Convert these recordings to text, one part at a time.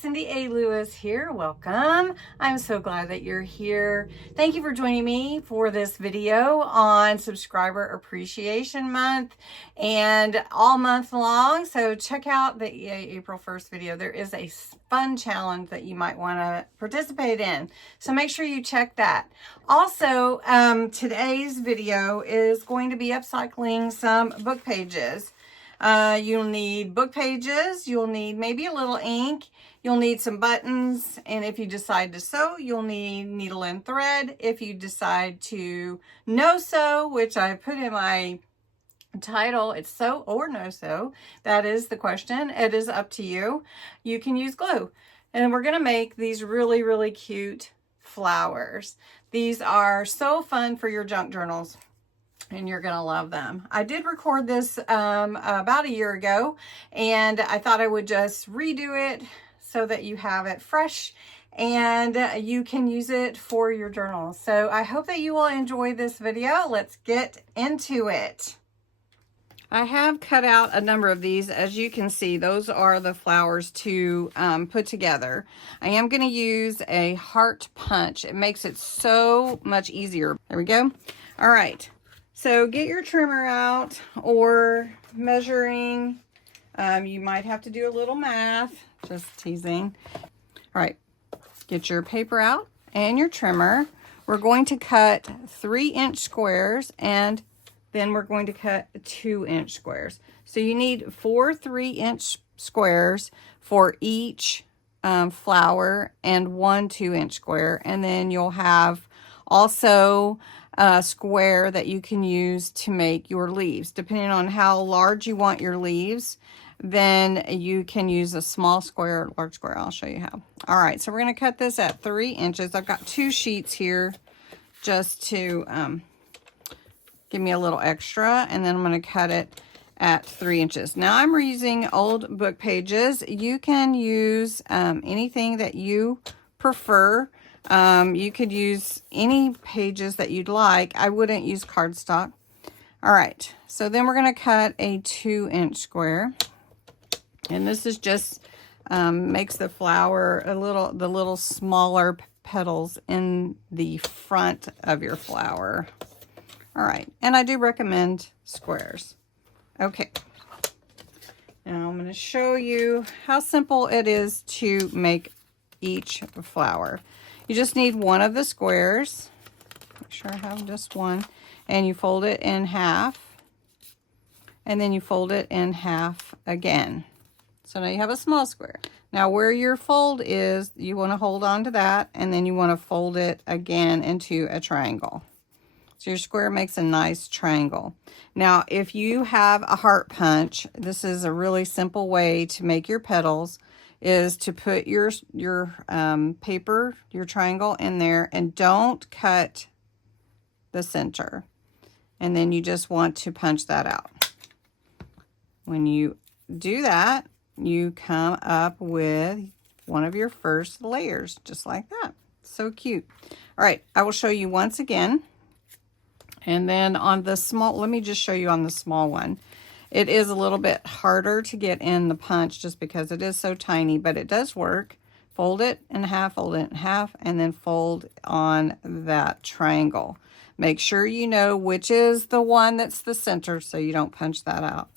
Cindy A. Lewis here. Welcome. I'm so glad that you're here. Thank you for joining me for this video on Subscriber Appreciation Month and all month long. So check out the April 1st video. There is a fun challenge that you might want to participate in. So make sure you check that. Also, today's video is going to be upcycling some book pages. You'll need book pages, you'll need maybe a little ink, you'll need some buttons, and if you decide to sew, you'll need needle and thread. If you decide to no sew, which I put in my title, it's sew or no sew, that is the question. It is up to you. You can use glue. And we're going to make these really, really cute flowers. These are so fun for your junk journals, and you're gonna love them. I did record this about a year ago, and I thought I would just redo it so that you have it fresh and you can use it for your journal. So I hope that you will enjoy this video. Let's get into it. I have cut out a number of these. As you can see, those are the flowers to put together. I am going to use a heart punch. It makes it so much easier. There we go. All right. So get your trimmer out or measuring. You might have to do a little math, just teasing. All right, get your paper out and your trimmer. We're going to cut 3-inch squares, and then we're going to cut 2-inch squares. So you need 4 3-inch squares for each flower and 1 2-inch square. And then you'll have also a square that you can use to make your leaves. Depending on how large you want your leaves, then you can use a small square or large square. I'll show you how. All right, so we're going to cut this at 3 inches. I've got 2 sheets here just to give me a little extra, and then I'm going to cut it at 3 inches. Now I'm using old book pages. You can use anything that you prefer. You could use any pages that you'd like. I wouldn't use cardstock. All right, so then we're going to cut a 2-inch square, and this is just makes the flower the little smaller petals in the front of your flower. All right, and I do recommend squares. Okay, now I'm going to show you how simple it is to make each flower. You just need one of the squares. Make sure I have just one. And you fold it in half. And then you fold it in half again. So now you have a small square. Now where your fold is, you want to hold on to that. And then you want to fold it again into a triangle. So your square makes a nice triangle. Now if you have a heart punch, this is a really simple way to make your petals, is to put your paper, your triangle in there, and don't cut the center. And then you just want to punch that out. When you do that, you come up with one of your first layers, just like that. So cute. All right, I will show you once again. And then on the small, let me just show you on the small one. It is a little bit harder to get in the punch just because it is so tiny, but it does work. Fold it in half, fold it in half, and then fold on that triangle. Make sure you know which is the one that's the center so you don't punch that out.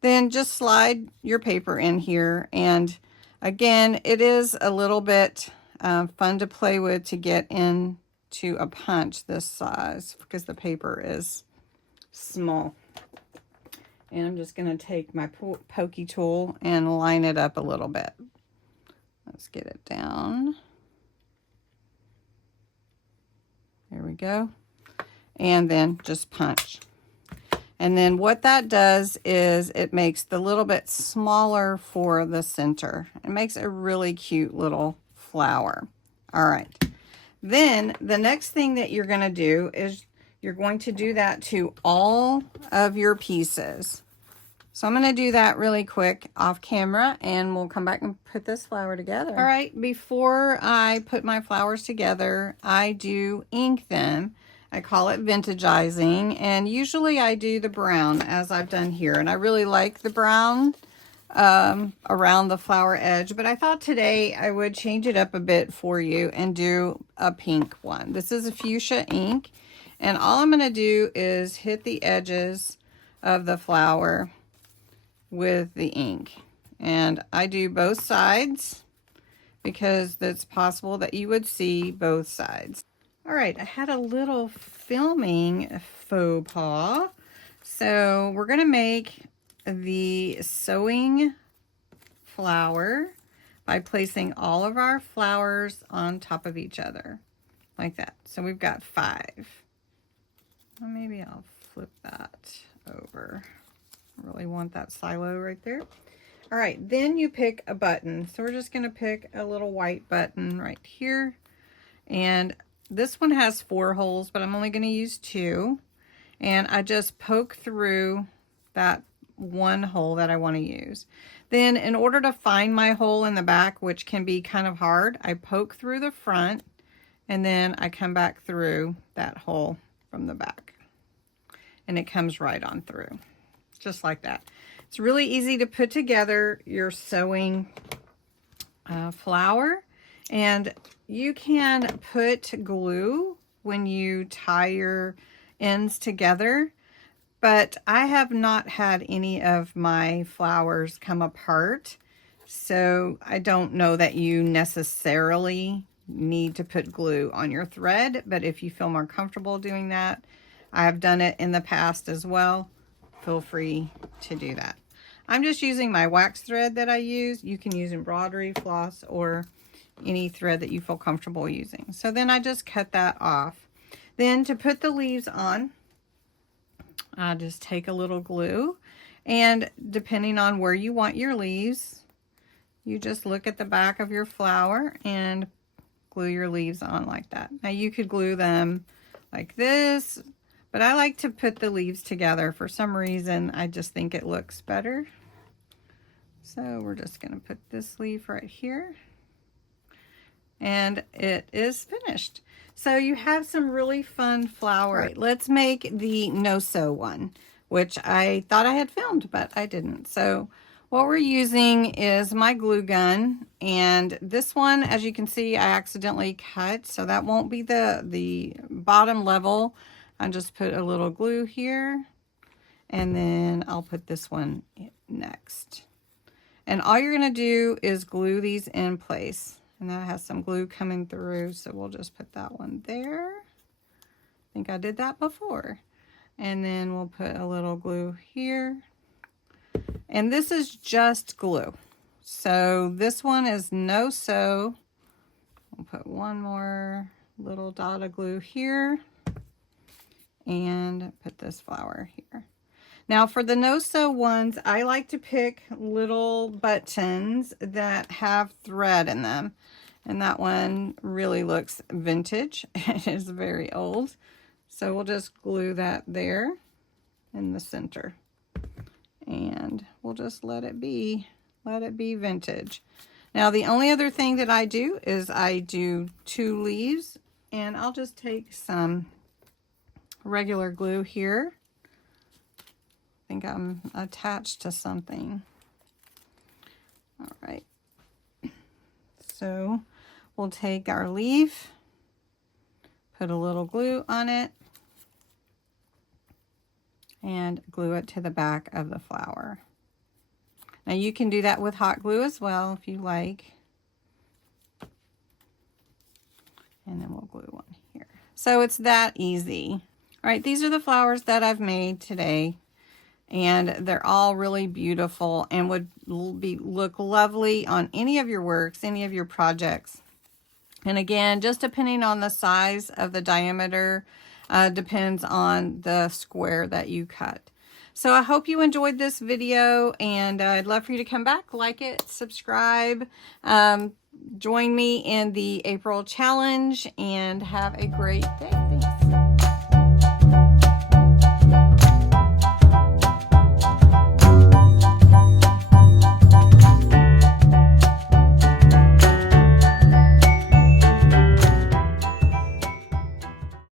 Then just slide your paper in here, and again, it is a little bit fun to play with to get into a punch this size because the paper is small. And I'm just going to take my pokey tool and line it up a little bit. Let's get it down. There we go. And then just punch. And then what that does is it makes the little bit smaller for the center. It makes a really cute little flower. All right. Then the next thing that you're going to do is you're going to do that to all of your pieces. So I'm going to do that really quick off camera, and we'll come back and put this flower together. All right, before I put my flowers together, I do ink them. I call it vintagizing, and usually I do the brown as I've done here. And I really like the brown around the flower edge, but I thought today I would change it up a bit for you and do a pink one. This is a fuchsia ink, and all I'm going to do is hit the edges of the flower with the ink. And I do both sides because it's possible that you would see both sides. All right, I had a little filming faux pas. So we're going to make the sewing flower by placing all of our flowers on top of each other like that. So we've got 5. Well, maybe I'll flip that over. I really want that silo right there. All right, then you pick a button. So we're just going to pick a little white button right here. And this one has 4 holes, but I'm only going to use 2. And I just poke through that one hole that I want to use. Then in order to find my hole in the back, which can be kind of hard, I poke through the front and then I come back through that hole from the back. And it comes right on through, just like that. It's really easy to put together your sewing flower, and you can put glue when you tie your ends together, but I have not had any of my flowers come apart, so I don't know that you necessarily need to put glue on your thread, but if you feel more comfortable doing that, I have done it in the past as well, feel free to do that. I'm just using my wax thread that I use. You can use embroidery, floss, or any thread that you feel comfortable using. So then I just cut that off. Then to put the leaves on, I just take a little glue, and depending on where you want your leaves, you just look at the back of your flower and glue your leaves on like that. Now you could glue them like this, but I like to put the leaves together. For some reason, I just think it looks better. So we're just going to put this leaf right here. And it is finished. So you have some really fun flowers. Right, let's make the no-sew one, which I thought I had filmed, but I didn't. So what we're using is my glue gun, and this one, as you can see, I accidentally cut, so that won't be the bottom level. I just put a little glue here, and then I'll put this one next. And all you're going to do is glue these in place. And that has some glue coming through, so we'll just put that one there. I think I did that before. And then we'll put a little glue here. And this is just glue. So this one is no sew. We'll put one more little dot of glue here. And put this flower here. Now for the no-sew ones, I like to pick little buttons that have thread in them. And that one really looks vintage. It is very old. So we'll just glue that there in the center. And we'll just let it be vintage. Now the only other thing that I do is I do 2 leaves, and I'll just take some regular glue here. I think I'm attached to something. All right. So we'll take our leaf, put a little glue on it, and glue it to the back of the flower. Now you can do that with hot glue as well if you like. And then we'll glue one here. So it's that easy. All right, these are the flowers that I've made today. And they're all really beautiful and would look lovely on any of your works, any of your projects. And again, just depending on the size of the diameter, depends on the square that you cut. So I hope you enjoyed this video, and I'd love for you to come back, like it, subscribe, join me in the April challenge, and have a great day.